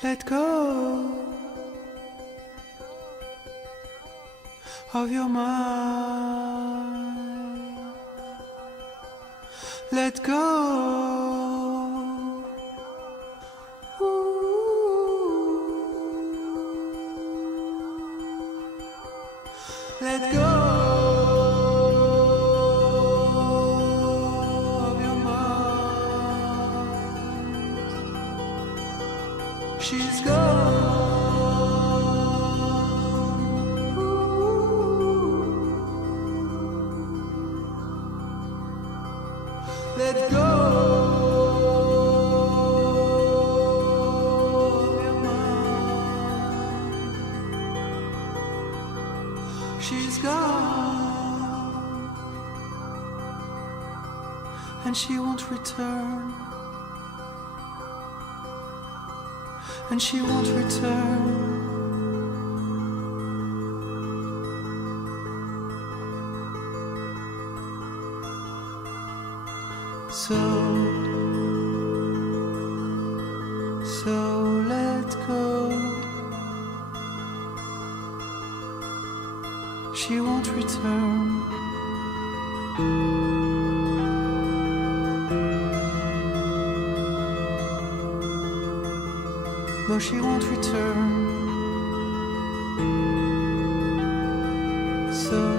Let go of your mind. Let go. Let go of your mind. She's gone. Let go of your mind. She's gone, and she won't return, and she won't return. So let go. She won't return. No, she won't return. So